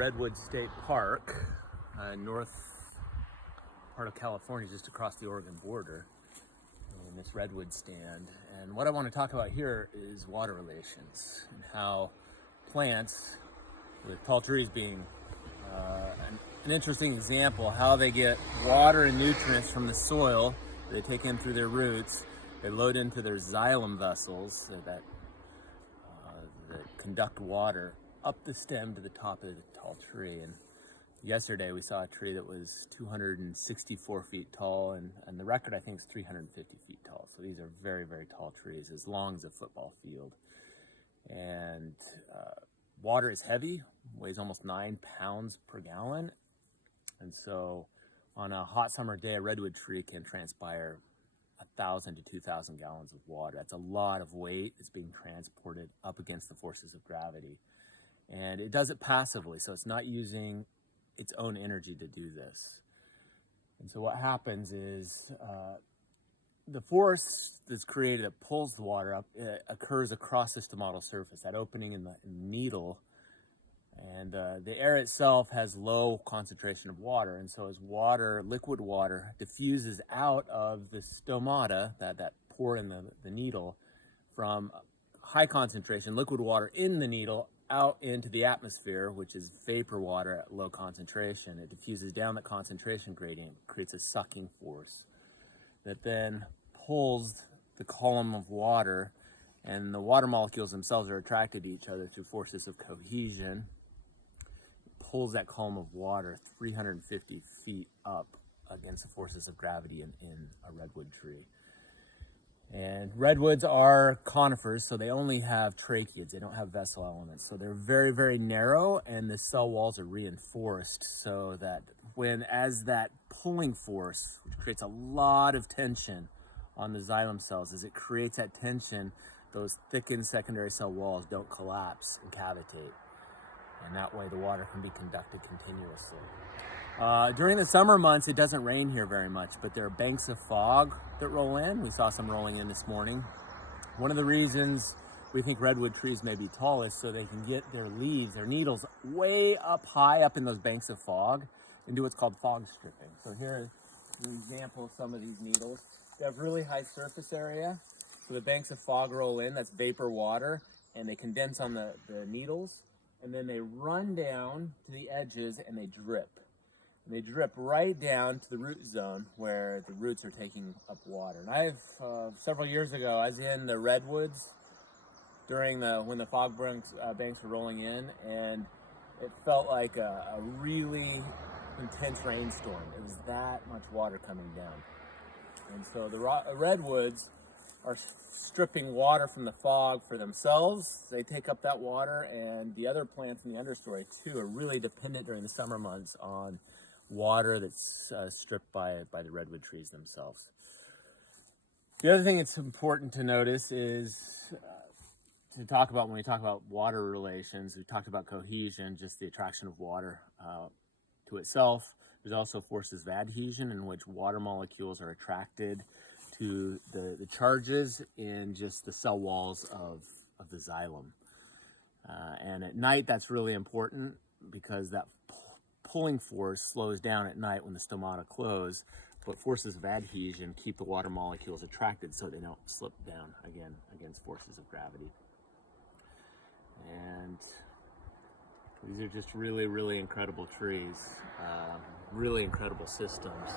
Redwood State Park, north part of California, just across the Oregon border, in this redwood stand. And what I want to talk about here is water relations and how plants, with tall trees being an interesting example, how they get water and nutrients from the soil. They take in through their roots, they load into their xylem vessels that conduct water up the stem to the top of the tall tree. And yesterday we saw a tree that was 264 feet tall, and the record I think is 350 feet tall. So these are very, very tall trees, as long as a football field. And water is heavy, weighs almost 9 pounds per gallon. And so on a hot summer day, a redwood tree can transpire 1,000 to 2,000 gallons of water. That's a lot of weight. It's being transported up against the forces of gravity. And it does it passively, so it's not using its own energy to do this. And so what happens is the force that's created that pulls the water up occurs across the stomatal surface, that opening in the needle. And the air itself has low concentration of water, and so as water, liquid water, diffuses out of the stomata, that pore in the needle, from high concentration liquid water in the needle out into the atmosphere, which is vapor water at low concentration. It diffuses down the concentration gradient, creates a sucking force that then pulls the column of water, and the water molecules themselves are attracted to each other through forces of cohesion. Pulls that column of water 350 feet up against the forces of gravity in a redwood tree. And redwoods are conifers, so they only have tracheids. They don't have vessel elements. So they're very, very narrow, and the cell walls are reinforced so that as that pulling force, which creates a lot of tension on the xylem cells, as it creates that tension, those thickened secondary cell walls don't collapse and cavitate. And that way the water can be conducted continuously. During the summer months, it doesn't rain here very much, but there are banks of fog that roll in. We saw some rolling in this morning. One of the reasons we think redwood trees may be tall is so they can get their leaves, their needles, way up high up in those banks of fog and do what's called fog stripping. So here is an example of some of these needles. They have really high surface area, so the banks of fog roll in, that's vapor water, and they condense on the needles. And then they run down to the edges and they drip. And they drip right down to the root zone where the roots are taking up water. And several years ago, I was in the redwoods when the fog banks were rolling in, and it felt like a really intense rainstorm. It was that much water coming down. And so the redwoods are stripping water from the fog for themselves. They take up that water, and the other plants in the understory too are really dependent during the summer months on water that's stripped by the redwood trees themselves. The other thing that's important to notice is when we talk about water relations, we talked about cohesion, just the attraction of water to itself. There's also forces of adhesion, in which water molecules are attracted to the charges in just the cell walls of the xylem. And at night, that's really important because that pulling force slows down at night when the stomata close, but forces of adhesion keep the water molecules attracted so they don't slip down again against forces of gravity. And these are just really, really incredible trees, really incredible systems.